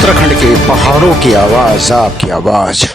उत्तराखंड के पहाड़ों की आवाज, आपकी आवाज।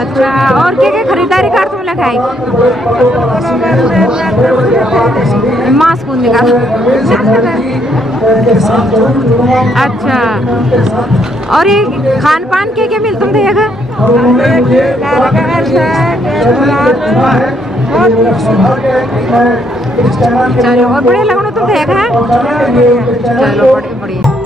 अच्छा, और क्या खरीदारी कर तुम लगाई? मास्क निकाल। अच्छा, और ये खान पान के मिल तुम देखा? चलो, और बड़े लगनो तुम देखा? चलो, बड़े बढ़िया।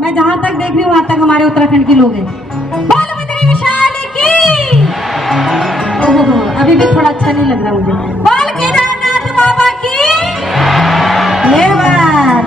मैं जहाँ तक देख रही हूँ वहाँ तक हमारे उत्तराखंड के लोग हैं। बोलो बद्री विशाल की। ओहो, अभी भी थोड़ा अच्छा नहीं लग रहा मुझे। बोल केदारनाथ बाबा की। ये बात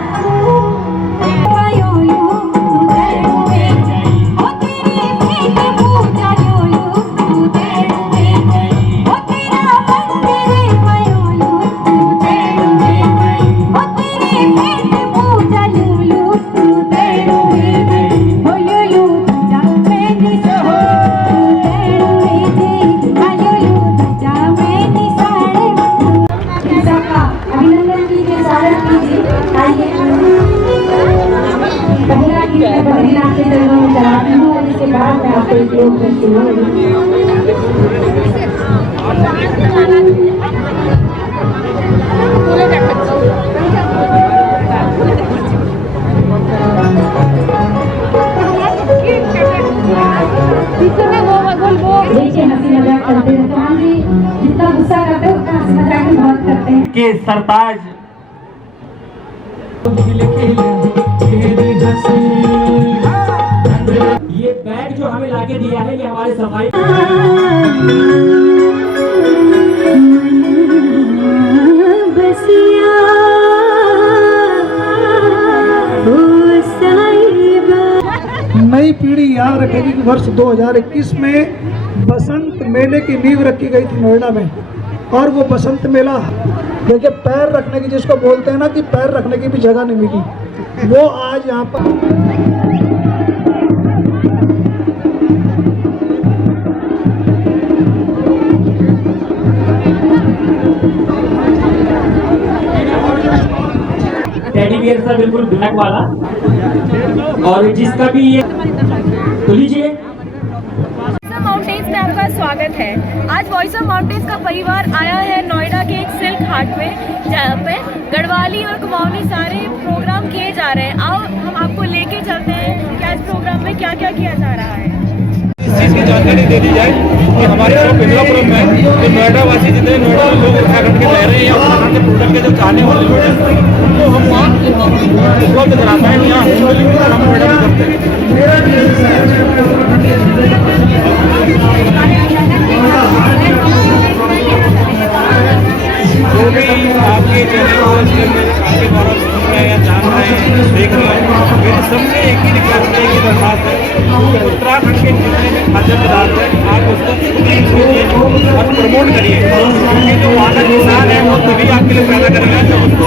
देखिए हंसी मजाक करते रहते हैं। जितना के सरताज ये बैग जो हमें लाके दिया है ये हमारे सफाई नई पीढ़ी याद रखेगी कि वर्ष 2021 में बसंत मेले की नींव रखी गई थी नोएडा में, और वो बसंत मेला देखिए पैर रखने की, जिसको बोलते हैं ना कि पैर रखने की भी जगह नहीं मिली, वो आज यहाँ पर टेडी बियर था बिल्कुल ब्लैक वाला, और जिसका भी ये तो लीजिए। माउंटेन्स में आपका स्वागत है। आज वॉइस ऑफ माउंटेन्स का परिवार आया है नोएडा के एक सिल्क हाट पे, जहाँ पे गढ़वाली और कुमाऊनी सारे प्रोग्राम किए जा रहे हैं। आओ हम आपको लेके चलते हैं कि आज प्रोग्राम में क्या क्या किया जा रहा है। इस चीज़ की जानकारी दे दी जाए कि हमारे यहाँ पिंगलापुरम में जो नोएडा वासी जितने नोएडा लोग उत्तराखंड के रह रहे हैं या उत्तराखंड के प्रोडक्ट के जो चाहने वाले लोग हैं तो हम वहाँ उपलब्ध कराते हैं। यहाँ होम डिलीवरी हम नोएडा में करते हैं। जो भी आपके चैनल को आपके द्वारा सुन रहे हैं, जान रहे हैं, देख रहे हैं, मेरे सबसे एक ही रिक्वेस्ट है, एक ही दरख्वास्त है, उत्तराखंड के जितने भी खाद्य पदार्थ हैं आप उसको खरीदिए और प्रमोट करिए, क्योंकि जो वहाँ का किसान है वो तभी आपके लिए पैदा करेगा जब उसको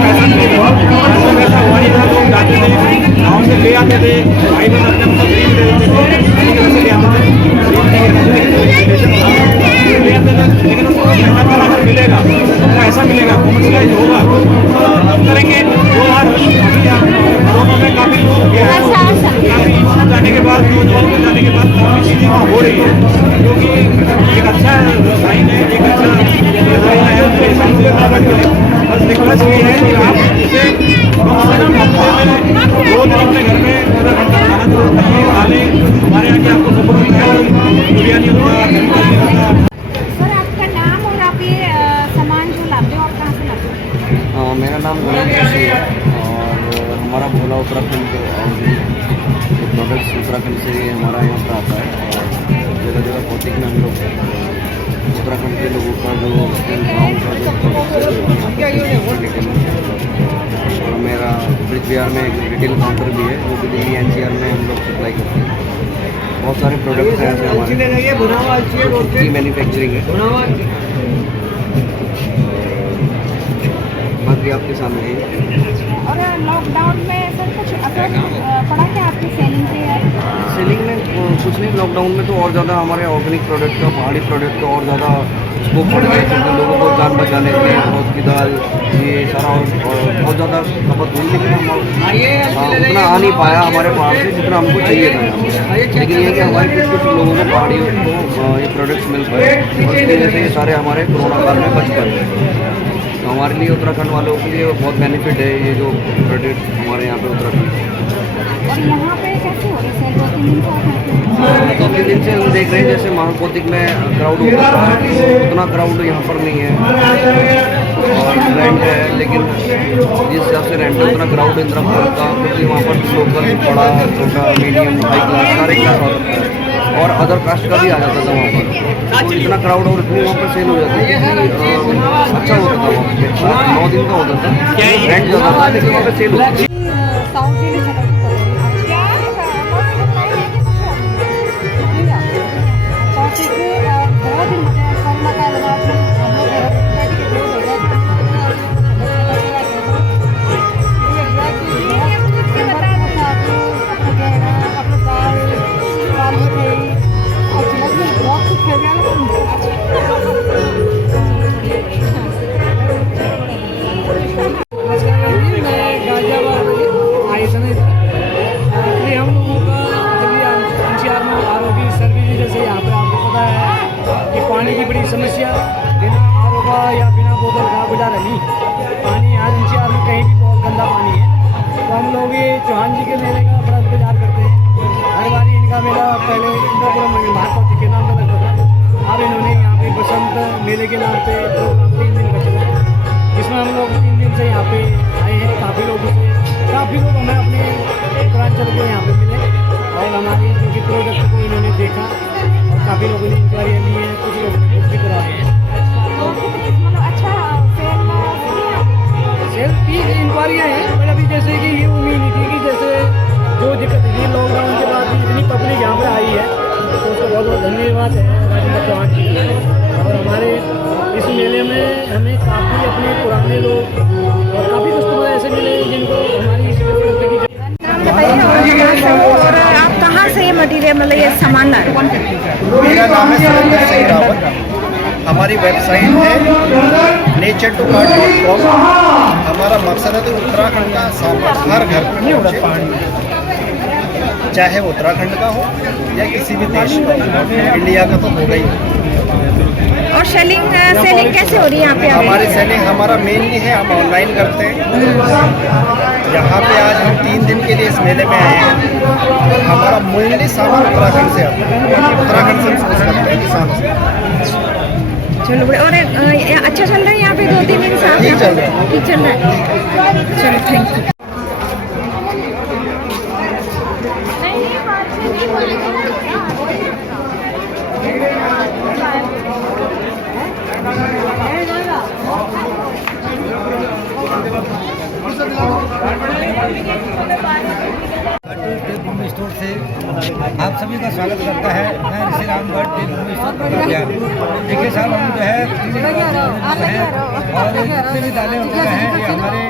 पैसा मिलेगा। पैसा हमारे यहाँ लोग जाते थे, गाँव से ले आते थे, भाई बहन अपने मतलब खरीद ले आते थे, लेकिन उसको पैसा मिलेगा तो पैसा मिलेगा, कॉमर्शियलाइज होगा तब करेंगे। जो आज दोनों में काफ़ी लोग गया है, काफ़ी जाने के बाद जाने के बाद काफ़ी चीज़ें वहाँ हो रही है, क्योंकि एक अच्छा साइन है, एक अच्छा डिज़ाइन है, उसके हिसाब से बस रिक्वेस्ट ये है कि आप इसे हफ्ते में 2 दिन अपने घर में पूरा घंटा खाना जरूर खाइए, खा लें। हमारे यहाँ की आपको सपोर्ट होता है, बिरयानी होता है। सर आपका नाम और आप ये सामान जो लाते हो आप कहाँ से लाते हो? मेरा नाम नरेंद्र सिंह है और हमारा भोला उत्तराखंड के प्रोडक्ट्स उत्तराखंड से हमारा यहाँ पर आता है, और जगह जगह भौतिक में हम लोग उत्तराखंड के लोगों का जो गाँव का जो और मेरा ब्रिज बिहार में एक रिटेल काउंटर भी है, वो भी दिल्ली NCR में हम लोग सप्लाई करते हैं। बहुत सारे प्रोडक्ट्स हैं ऐसे हमारे की मैन्युफैक्चरिंग है, बाकी आपके सामने है। और लॉकडाउन में सर कुछ असर पड़ा क्या आपकी सेलिंग पे? सेलिंग में कुछ नहीं, लॉकडाउन में तो और ज़्यादा हमारे ऑर्गेनिक प्रोडक्ट का, पहाड़ी प्रोडक्ट का और ज़्यादा स्कोप बढ़ गया, क्योंकि लोगों को जान बचाने के लिए बहुत की दाल ये सारा और बहुत ज़्यादा खपत हुई, लेकिन हम उतना आ नहीं पाया हमारे पास से जितना हमको चाहिए था। लेकिन ये कि हमारे कुछ लोगों को पहाड़ियों को ये प्रोडक्ट्स मिल पाए और इसकी वजह से ये सारे हमारे कोरोना काल में बच पाए। तो हमारे लिए उत्तराखंड वालों के लिए बहुत बेनिफिट है ये जो प्रोडक्ट हमारे यहाँ पे उत्तराखंड। और यहाँ पे कैसे हो रही सेल? 2-3 दिन से हम देख रहे हैं जैसे महाकोतिक में क्राउड होता है, उतना क्राउड यहाँ पर नहीं है और रेंट है, लेकिन जिस हिसाब से रेंट है उतना क्राउड इंद्रापुर का, क्योंकि वहाँ पर लोकल बड़ा छोटा मीडियम हाई क्लास सारे क्लास आ सकता है और अदर कास्ट का भी आ जाता था वहाँ पर। तो इतना क्राउड और इतनी वहाँ पर सेल हो जाती है कि अच्छा होता था वहाँ पर। 9 दिन का होता था, रेंट ज़्यादा था लेकिन वहाँ पर सेल होता था। पानी की बड़ी समस्या, बिना आर का या बिना बोतल का गुजारा नहीं। पानी यहाँ NCR में कहीं भी बहुत गंदा पानी है। तो हम लोग ये चौहान जी के मेले का बड़ा इंतजार करते हैं। हर बार इनका मेला पहले इंद्रापुरम में महाकोटिक के नाम से लगता था, अब इन्होंने यहाँ पे बसंत मेले के नाम पे प्रोग्राम 3 दिन का चला है, जिसमें हम लोग 3 दिन से यहाँ पे आए हैं। काफ़ी लोग हमें अपने उत्तरांचल के यहाँ पे मिले और हमारी जो कि प्रोडक्ट को इन्होंने देखा और काफ़ी लोगों ने इंक्वायरी ली है, कुछ लोग भी कराए हैं। सेल की इंक्वायरियाँ हैं, पर अभी जैसे कि ये उम्मीद नहीं थी कि जैसे जो दिक्कत थी लॉकडाउन के बाद इतनी पब्लिक यहाँ पे आई है, तो उसका बहुत बहुत धन्यवाद है राजेंद्र चौहान जी। और हमारे इस मेले में हमें काफ़ी अपने पुराने लोग और काफ़ी कस्टमर ऐसे मिले जिनको हमारी इस प्रोडक्ट की और आप कहाँ से ये मटेरियल मतलब ये सामान ला रहे हैं? मेरा नाम है सुरेंद्र सिंह रावत। हमारी वेबसाइट है nature2cart.com। हमारा मकसद है तो उत्तराखंड का सामान हर घर पर पहुँचे, चाहे वो उत्तराखंड का हो या किसी भी देश का, इंडिया का तो होगा ही। और सेलिंग कैसे हो रही है यहाँ पे? हमारी सेलिंग हमारा मेनली है, हम ऑनलाइन करते हैं। यहाँ पे आज हम 3 दिन के लिए इस मेले में आए हैं और हमारा मेनली सामान उत्तराखंड से आता है, उत्तराखंड से सोर्स करते हैं किसानों से। चलो बड़े और अच्छा चल रहा है यहाँ पे 2-3 दिन से? ठीक चल रहा है, ठीक चल रहा है। चलो थैंक यू। देवभूमि स्टोर से आप सभी का स्वागत करता है। मैं ऋषि राम भट्ट, देवभूमि स्टोर का बिहार। देखिए साहब, हम जो है और जितने भी दालें वगैरह हैं ये हमारे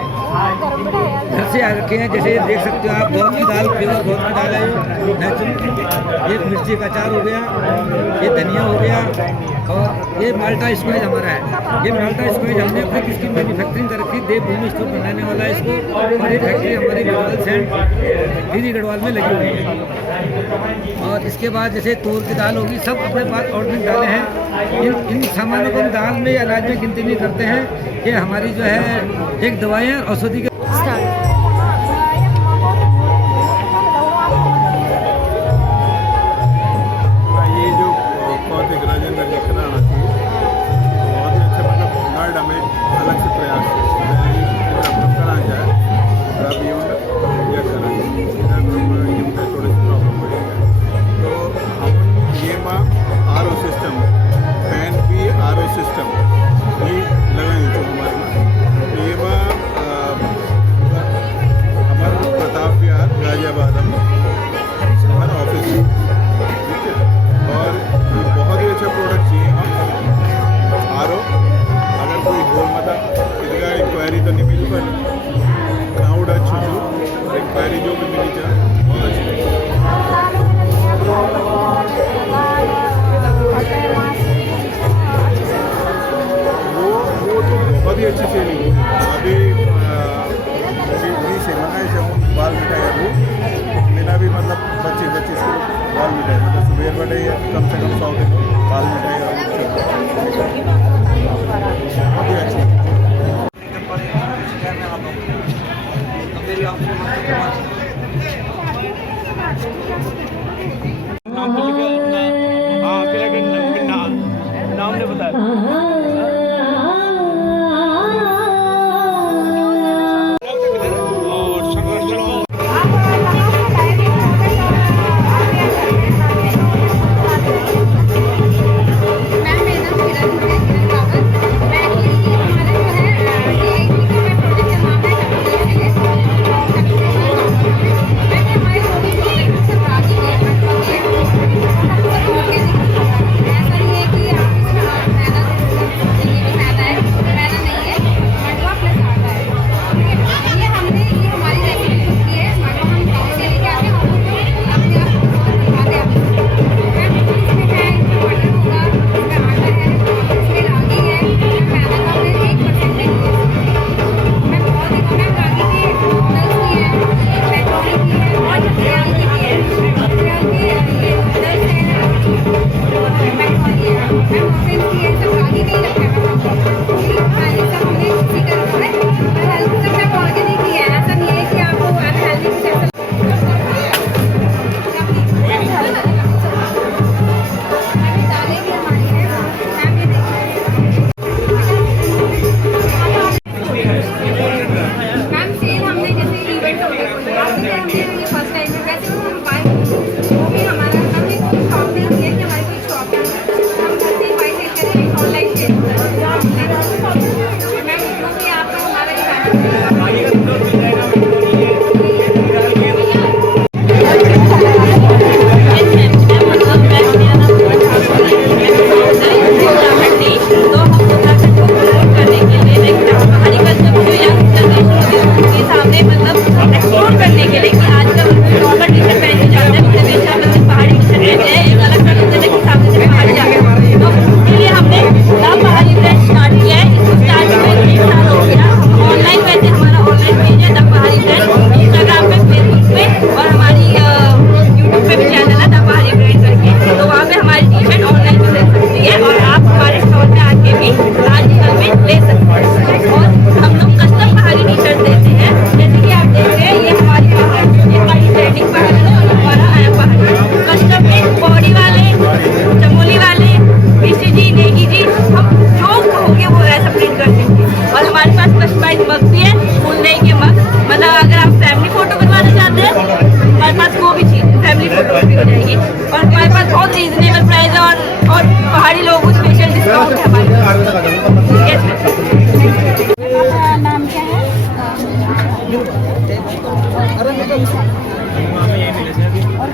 घर से आ रखे हैं। जैसे देख सकते हो आप, बहुत की दाल, प्योर बहुत की दाल है नेचुरल। ये मिर्ची का अचार हो गया, ये धनिया हो गया और ये माल्टा स्क्वाइज हमारा है। ये माल्टा स्क्वाइज हमने अपनी किसकी मैन्युफैक्चरिंग कर रखी, देवभूमि स्टोर बनाने वाला है इसको। और ये फैक्ट्री हमारी गढ़वाल सेंट टीरी गढ़वाल में लगी हुई है। और इसके बाद जैसे तूर की दाल होगी, सब अपने पास ऑर्गेनिक दालें हैं। इन सामानों को हम दाल में या अनाज में गिनती नहीं करते हैं। ये हमारी जो है एक दवाइयाँ और औषधि के अच्छी सेलिंग अभी से मंगाई बाल मिठाई वो मेरा भी मतलब 25 की बाल मिठाई मतलब सुबह बड़े कम से कम 100 के बाल मिठाई और बहुत अच्छी। नाम ने बताया मैं बहुत रीजनेबल प्राइस है और पहाड़ी लोगों को स्पेशल डिस्काउंट है हमारे नाम क्या है? और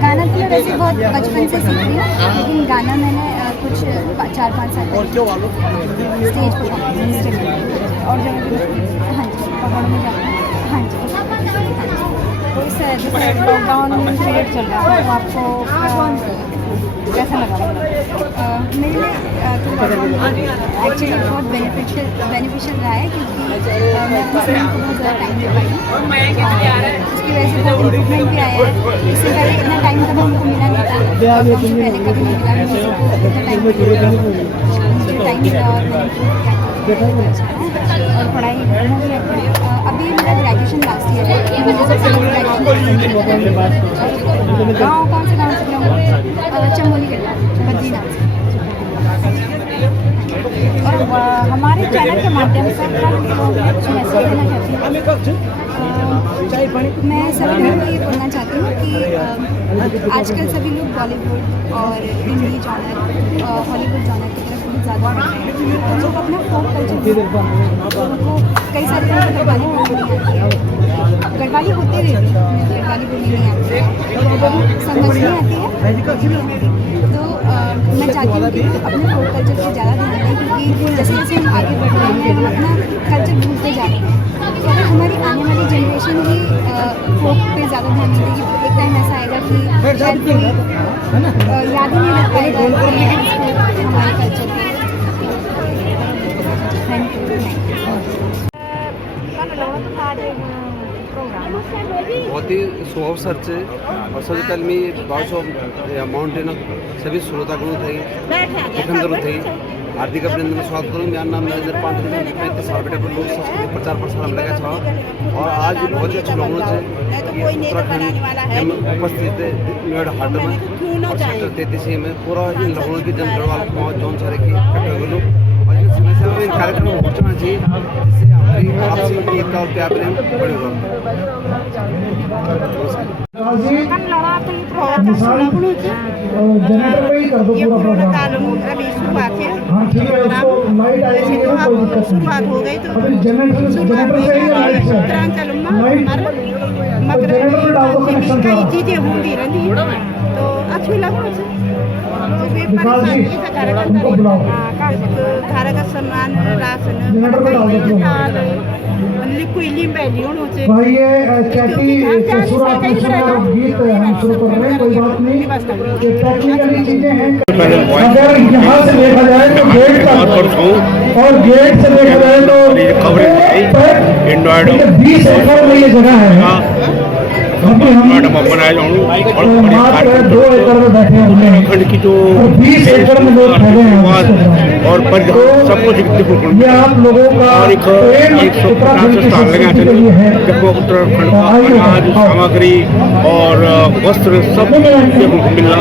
गाना तो वैसे बहुत बचपन से सीख रही हूँ, लेकिन गाना मैंने कुछ 4-5 साल स्टेज परफॉर्मेंस और जगह हाँ जी पहाड़ों में जाते हैं। हाँ जी तो इस जैसे लॉकडाउन पीरियड चल रहा है तो आपको कैसा लगा? मेरे लिए एक्चुअली बहुत बेनिफिशियल रहा है क्योंकि मैं अपने सिंगिंग को बहुत ज़्यादा टाइम दे पाई हूँ। उसकी वजह से बहुत इम्प्रूवमेंट भी आया है। इससे पहले इतना टाइम कभी हमको मिला नहीं था, हमसे पहले कभी नहीं मिला मुझे को इतना टाइम मुझे टाइम मिला और और पढ़ाई अभी मेरा ग्रेजुएशन लास्ट ईयर है। गाँव कौन से गाँव से चमोली के बद्रीनाथ से। और हमारे चैनल के माध्यम से कुछ मैसेज देना चाहती हूँ। मैं सभी लोगों को ये बोलना चाहती हूँ कि आजकल सभी लोग बॉलीवुड और हिंदी जॉनर हॉलीवुड जॉनर की तरफ बहुत ज़्यादा बढ़ रहे हैं। तो लोग अपना फोक कल्चर उनको कई सारे गढ़वाली बोलनी नहीं आती है, गढ़वाली होते रहती है, गढ़वाली बोलनी नहीं आती है, समझ नहीं आती है। तो मैं चाहती हूँ कि अपने फोक कल्चर पर ज़्यादा ध्यान दें क्योंकि जैसे जैसे हम आगे बढ़ रहे हैं हम अपना कल्चर भूलते जा रहे हैं। तो अगर हमारी आने वाली जनरेशन भी फोक पे ज़्यादा ध्यान नहीं देगी तो एक टाइम ऐसा आएगा कि शायद कोई याद ही नहीं रख पाएगा हमारे कल्चर को। Thank you. बहुत ही सुअवसर से और सबसे पहले मी बाउस ऑफ माउंटेन सभी श्रोतागणों थे एकंदर थे हार्दिक अभिनंदन स्वागत करूँ। मेरा नाम नरेंद्र पांडे 35 साल बेटे पर लोक संस्कृति प्रचार प्रसार में लगा था और आज बहुत ही अच्छे लोगों से उत्तराखंड में उपस्थित है हाट में और सेक्टर 33 में पूरा इन लोगों की जन गढ़वाल जौन सारे की इकट्ठे हुए लोग और इन समय से इन कार्यक्रम में पहुँचना चाहिए जिससे हमारी आपसी एकता और प्यार प्रेम बढ़ेगा। शुरुआत हो गई तो उत्तरांचल में मगर कई चीजें होती रहती तो अच्छी लगती धारा का सम्मान राशन भाई ये चैटी शुरुआत में गीत हम शुरू कर रहे हैं, कोई बात नहीं, ये टेक्निकली चीजें हैं। अगर यहाँ से देखा जाए तो गेट तक और गेट से देखा जाए तो 20 एकड़ में ये जगह है। अभी हम मात्र 2 एकड़ में बैठे हैं, 20 एकड़ में लोग ठहरे हैं और सब कुछ ये आप लोगों का उत्तराखंड की संस्कृति के लिए है। उत्तराखंड का अनाज सामग्री और वस्त्र सब मिलना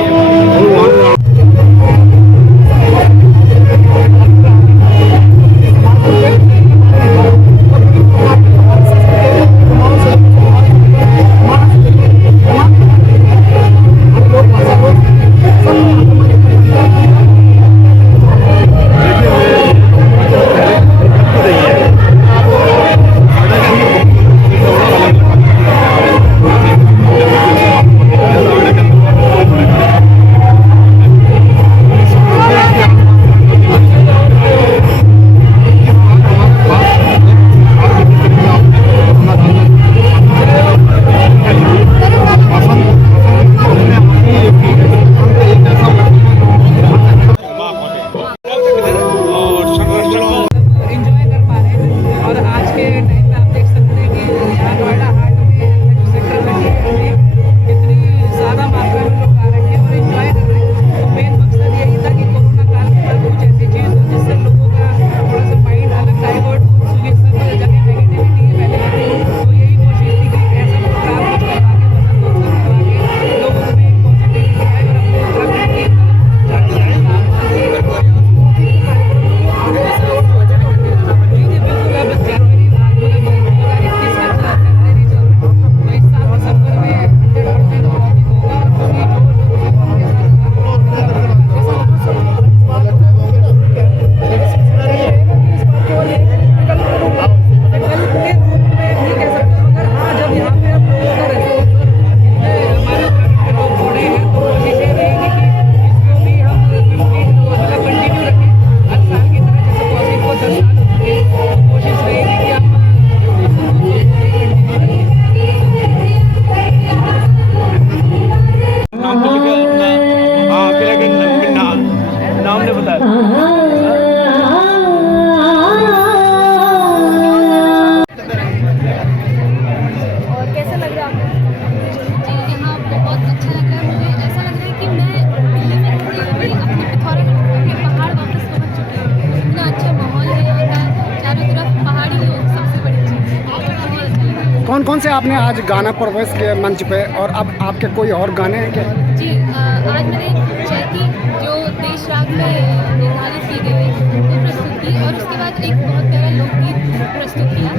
कौन कौन से आपने आज गाना प्रवेश किया मंच पे, और अब आपके कोई और गाने हैं क्या? जी आज मैंने चैती जो देश राग में निर्धारित की गई है वो प्रस्तुत की, और उसके बाद एक बहुत प्यारा लोकगीत प्रस्तुत किया,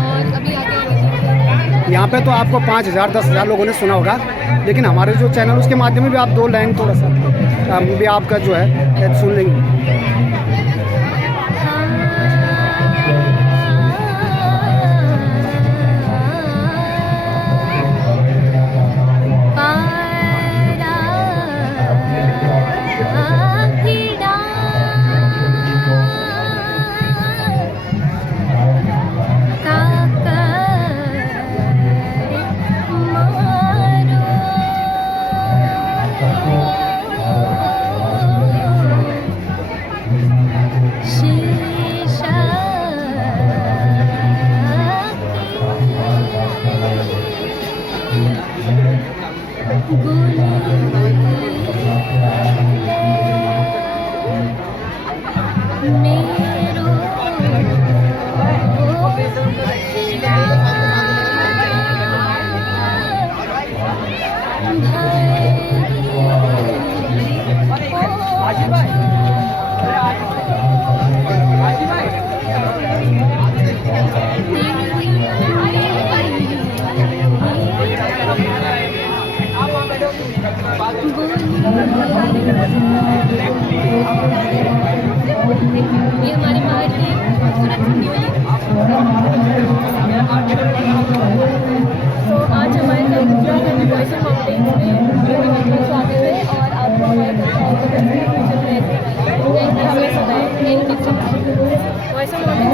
और अभी आगे यहाँ पे तो आपको 5,000 10,000 लोगों ने सुना होगा, लेकिन हमारे जो चैनल उसके माध्यम में भी आप 2 लाइन थोड़ा सा भी आपका जो है सुन लेंगे। ये हमारी माँ की खूबसूरत छुट्टी वाली। तो आज हमारे साथ उत्तराखंड वॉइस ऑफ माउंटेन्स में बहुत स्वागत है, और आपको हमारे वॉइस ऑफ माउंटेन्स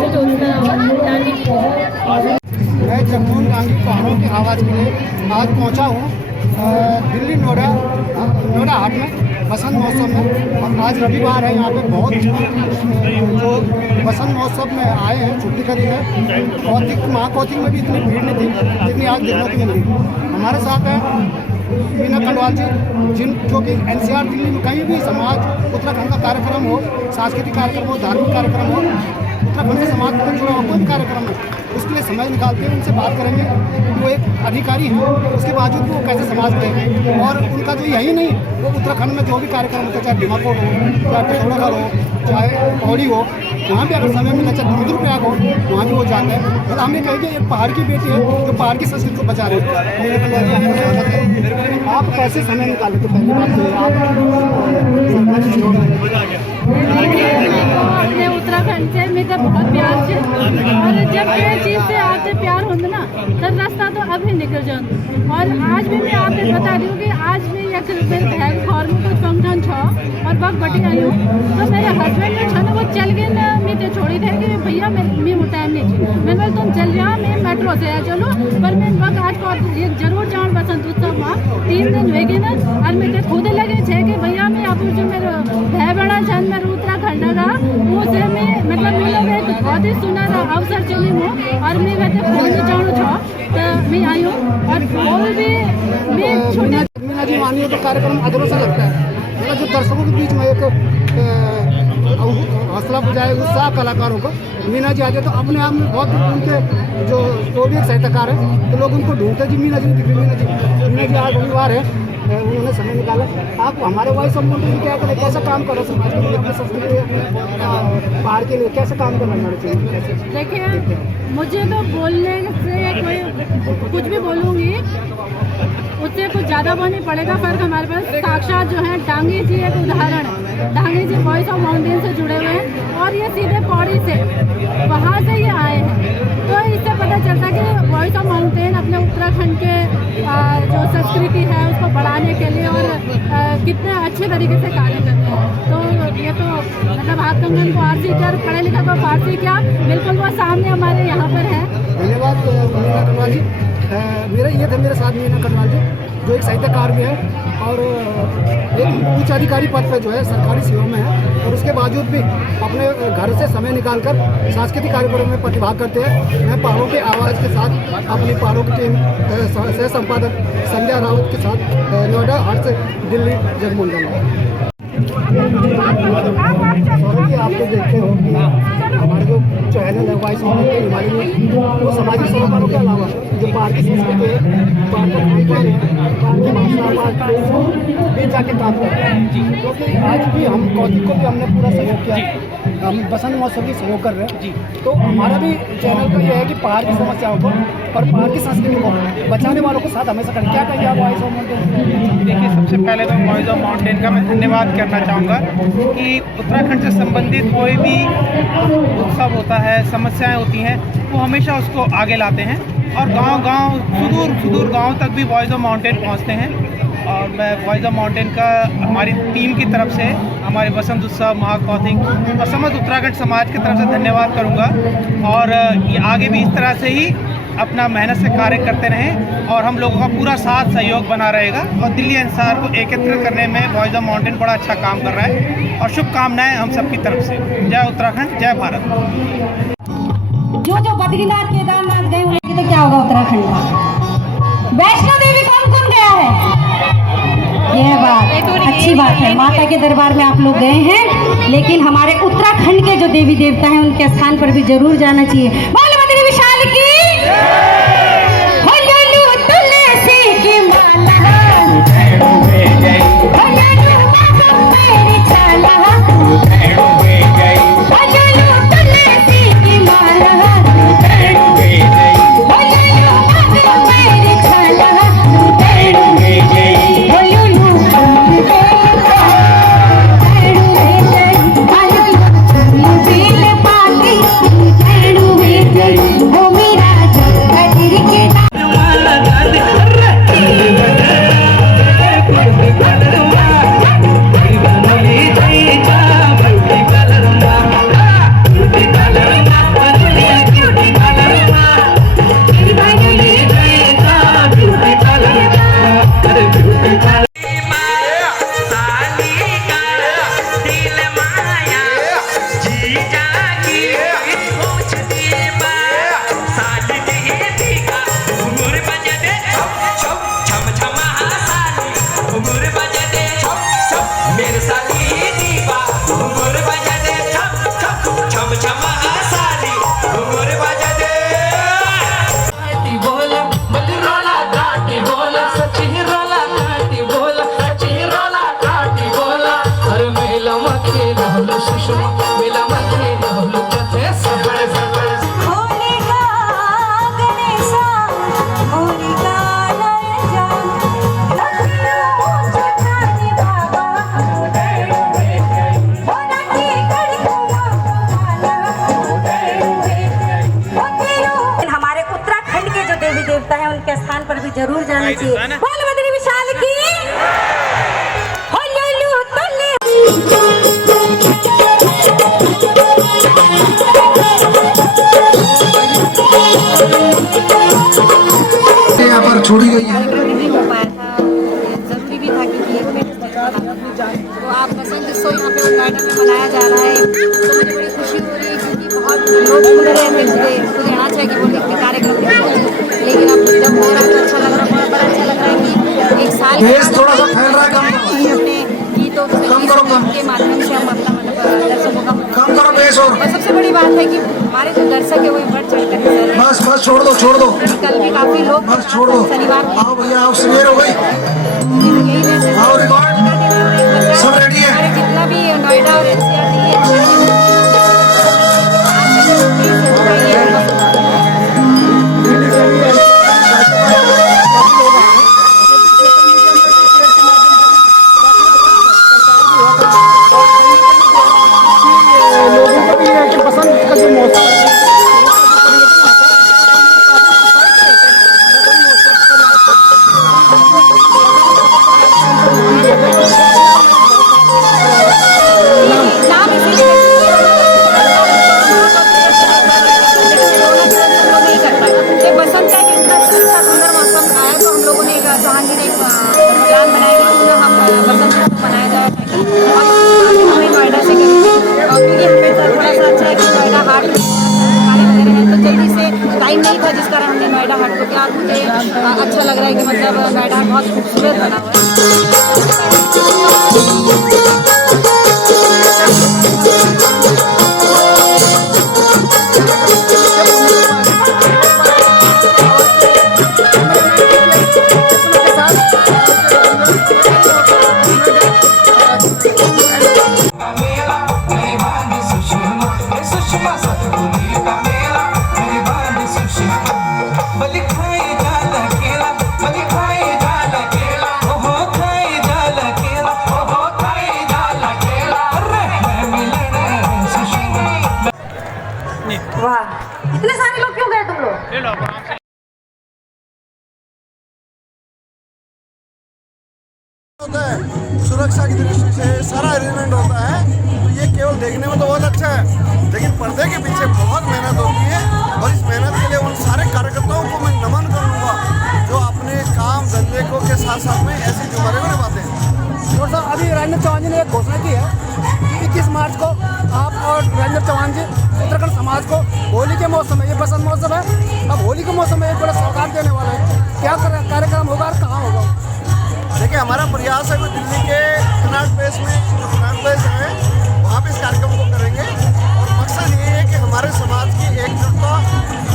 से जोड़ना होगा डांडी की। मैं जम्मू डांगी पहाड़ों की आवाज़ के लिए आज पहुँचा हूँ दिल्ली नोएडा हाट में बसंत महोत्सव में, और आज रविवार है। यहाँ पे बहुत जो बसंत महोत्सव में आए हैं छुट्टी करी है। कौतिक महाकौतिक में भी इतनी भीड़ नहीं थी जितनी आज देखने को मिली। हमारे साथ है मीना खंडवाल जी, जो कि NCR दिल्ली में कहीं भी समाज उत्तराखंड का कार्यक्रम हो, सांस्कृतिक कार्यक्रम हो, धार्मिक कार्यक्रम हो, उत्तराखंड के समाज में जुड़ा हुआ कोई भी कार्यक्रम है उसके लिए समय निकालते हैं। उनसे बात करेंगे कि वो एक अधिकारी है, उसके बावजूद भी वो कैसे समाज में, और उनका जो यही नहीं, वो उत्तराखंड में जो भी कार्यक्रम होता है, चाहे भीमाकोट हो, चाहे पिथौरागढ़ हो, चाहे पौड़ी हो, वहाँ भी अगर समय मिला, चाहे रुद्रप्रयाग हो, वहाँ भी वो जाते हैं। और हमें कहेंगे एक पहाड़ की बेटी है जो पहाड़ की संस्कृति को बचा रहे हैं। आप कैसे समय निकाले? तो पहली बात तो अपने उत्तराखंड से मेरे बहुत प्यार से, और जब ये चीज़ से आपसे प्यार होता ना तो रास्ता तो अभी निकल जाता। और आज भी मैं आपको बता दूँ कि आज भी एक मेरे बहन घर में कुछ फंक्शन छो और बहुत बटी आई हूँ, तो मेरे हस्बैंड जो छो ना वो चल गए ना, मैं छोड़ी थे कि भैया मैं वो टाइम नहीं थी। मैंने बोला तुम चल जाओ, मैं मेट्रो से आ चलो, पर मैं वक्त आज को एक जरूर जाऊँ बसंत उत्सव में 3 दिन हुए ना, और मैं खुद लगे थे कि भैया मैं अब जो मेरे भाई बड़ा छन मेरे उत्तराखंड का उसे मैं मतलब मैं लोग एक बहुत ही सुंदर अवसर चली हूँ, और मैं वैसे फूल भी जाऊँ छो तो मैं आई हूँ, और फूल भी मैं छोटे मीना जी मानी हो तो कार्यक्रम अधूरा सा लगता है। मतलब जो दर्शकों के बीच में एक हौसला बुझाए उत्साह कलाकारों को मीना जी आते तो अपने आप में बहुत उनके जो भी एक साहित्यकार है तो लोग उनको ढूंढते जी मीना जी मीना जी आज रविवार है, उन्होंने समय निकाला। आप हमारे वॉइस ऑफ माउंटेन्स क्या करें, कैसा काम करो समाज के लिए, अपने संस्कृति पहाड़ के लिए कैसे काम करना चाहिए? देखिए मुझे तो बोलने से कोई कुछ भी बोलूँगी उससे कुछ ज़्यादा वो नहीं पड़ेगा। फर्क हमारे पास साक्षात जो है डांगी जी एक उदाहरण है। डांगी जी वॉइस ऑफ माउंटेन से जुड़े हुए हैं, और ये सीधे पौड़ी से वहाँ से ये आए हैं। तो इससे पता चलता है कि वॉइस ऑफ माउंटेन अपने उत्तराखंड के जो संस्कृति है उसको बढ़ाने के लिए और कितने अच्छे तरीके से कार्य करते हैं। तो ये तो मतलब हाथ कंगन को आरसी कर, पढ़े लिखा को फारसी क्या, बिल्कुल वो सामने हमारे यहाँ पर है। धन्यवाद मीना कटवाल जी। ये थे मेरे साथ मीना कटवाल जी जो एक साहित्यकार भी है और एक उच्च अधिकारी पद पर जो है सरकारी सेवा में है, और उसके बावजूद भी अपने घर से समय निकालकर सांस्कृतिक कार्यक्रमों में प्रतिभाग करते हैं। मैं पहाड़ों के आवाज़ के साथ अपनी पहाड़ों की टीम सह संपादक संध्या रावत के साथ नोएडा हाट से दिल्ली जगमुंडा में। सौरभ जी, आप तो देखते हो कि हमारे जो चैनल है voice of India Himalaya news, वो सामाजिक सरोकारों के अलावा जो भारतीय संस्कृति है, भारतीय खानपान है, भारतीय भाषा भी जाके काम करते हैं। क्योंकि आज भी हम कौतिक को भी हमने पूरा सहयोग किया, हम बसंत महोत्सव की सहयोग कर रहे हैं। तो हमारा भी चैनल का ये है कि पहाड़ की समस्याओं को और पहाड़ की संस्कृति को बचाने वालों को साथ हमेशा करें। क्या कहेंगे आप वॉइस ऑफ माउंटेन? देखिए, सबसे पहले तो वॉइस ऑफ माउंटेन का मैं धन्यवाद करना चाहूँगा कि उत्तराखंड से संबंधित कोई भी उत्सव होता है, समस्याएं होती हैं, वो हमेशा उसको आगे लाते हैं और गांव-गांव, सुदूर गांव तक भी वॉइस ऑफ माउंटेन पहुंचते हैं। और मैं वॉइस ऑफ माउंटेन का हमारी टीम की तरफ से, हमारे बसंत उत्सव, महाकौतिक और समस्त उत्तराखंड समाज की तरफ से धन्यवाद करूँगा। और ये आगे भी इस तरह से ही अपना मेहनत से कार्य करते रहें और हम लोगों का पूरा साथ सहयोग बना रहेगा। और दिल्ली एनसीआर को एकत्रित करने में वॉइस ऑफ माउंटेन बड़ा अच्छा काम कर रहा है और शुभकामनाएं हम सबकी तरफ से। जय उत्तराखंड, जय भारत। जो बद्रीनाथ केदारनाथ गए उन्हें तो क्या होगा उत्तराखंड का? वैष्णो देवी कौन कौन गया है? यह बात अच्छी बात है, माता के दरबार में आप लोग गए हैं, लेकिन हमारे उत्तराखंड के जो देवी देवता हैं उनके स्थान पर भी जरूर जाना चाहिए। बोल बद्री विशाल की। उनके स्थान पर भी जरूर जाना चाहिए। बोल बद्री विशाल की। यहाँ पर छोड़ी गई है। नहीं हो पाया था, जरूरी भी था क्योंकि तो आप बसंत उत्सव यहाँ पे नोएडा में मनाया जा रहा है, तो मुझे बड़ी खुशी हो रही है क्योंकि बहुत लोग बोल रहे थे मुझे आना चाहिए कि वो देखते कार्यक्रम, लेकिन अब जब हो रहा है तो अच्छा लग रहा है, बड़ा अच्छा लग रहा है कि एक साल थोड़ा सा फैल रहा है, अपने गीतों के माध्यम से हम अपना मतलब दर्शकों का कम करो बेस। और सबसे बड़ी बात है कि हमारे जो दर्शक है वो बढ़ चढ़ कर बस बस छोड़ दो कल भी काफी लोग बस छोड़ दो। शनिवार आओ भैया, आओ, सवेर हो गई, आओ रिकॉर्ड सब रेडी है। जितना भी नोएडा और एनसीआर टाइम नहीं था, जिस कारण हमने नोएडा हाट को किया। मुझे अच्छा लग रहा है कि मतलब नोएडा बहुत खूबसूरत बना हुआ है। होता है, सुरक्षा की दृष्टि से सारा अरेंजमेंट होता है। तो ये केवल देखने में तो बहुत अच्छा है, लेकिन पर्दे के पीछे बहुत मेहनत होती है। और इस मेहनत के लिए उन सारे कार्यकर्ताओं को मैं नमन करूँगा जो अपने काम धंधे को के साथ साथ में ऐसी जिम्मेदारी को निभाते हैं। और सर अभी राजेंद्र चौहान जी ने एक घोषणा की है कि 21 मार्च को आप और राजेंद्र चौहान जी उत्तराखंड समाज को होली के मौसम में, ये बसंत मौसम है, अब होली के मौसम में एक बड़ा सौगात देने वाला है। क्या कार्यक्रम होगा और कहाँ होगा? देखिए, हमारा प्रयास है कि दिल्ली के कनॉट प्लेस में जो कनॉट प्लेस है वहाँ पे इस कार्यक्रम को करेंगे। और मकसद ये है कि हमारे समाज की एकजुटता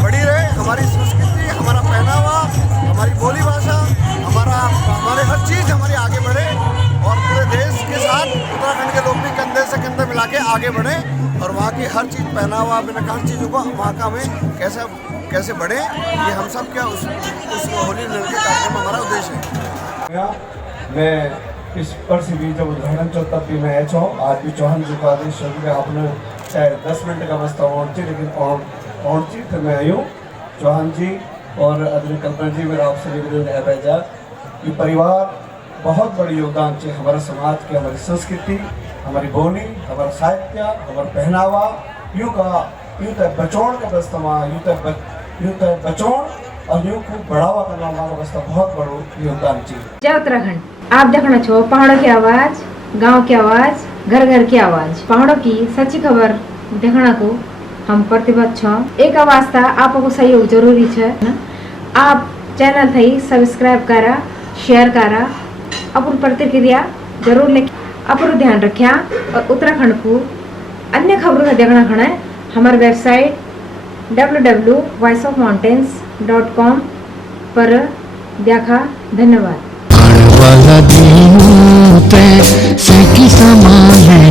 बढ़ी रहे, हमारी संस्कृति, हमारा पहनावा, हमारी बोली भाषा, हमारे हर चीज़ हमारी आगे बढ़े और पूरे देश के साथ उत्तराखंड के लोग भी कंधे से कंधे मिला के आगे बढ़े और वहाँ की हर चीज़, पहनावा, बिना हर चीज़ों को वहाँ का हमें कैसे बढ़े, ये हम सब क्या उस होली मिलन के कार्यक्रम हमारा उद्देश्य है। मैं इस वर्ष भी जब उद्घाटन चो तब भी मैं छो आज भी चौहान जी का आदेश में आपने चाहे 10 मिनट का बस्ता पहुँची, लेकिन पहुँची तो मैं आई हूँ। चौहान जी और अदर कल्पना जी मेरा आपसे निवेदन है भेजा कि परिवार बहुत बड़ी योगदान चाहिए हमारे समाज के, हमारी संस्कृति, हमारी बोली, हमारा साहित्य, हमारा पहनावा, यूँ तो बचौण का बस्तमा, यूँ तो बचौण और यूँ को बढ़ावा करना हमारा बस्ता बहुत बड़ा योगदान चाहिए। जय उत्तराखंड। आप देखना छो पहाड़ों की आवाज, गांव की आवाज, घर घर की आवाज, पहाड़ों की सच्ची खबर देखना को हम प्रतिबद्ध छो। एक आवाज था आपको सहयोग जरूरी है ना। आप चैनल थी सब्सक्राइब करा, शेयर करा, अपन प्रतिक्रिया जरूर लिख, अपन ध्यान रखा और उत्तराखंड को अन्य खबरों का देखना खड़ा है हमारे वेबसाइट www.voiceofmountains.com पर देखा। धन्यवाद। वाला दिन पे से की समा है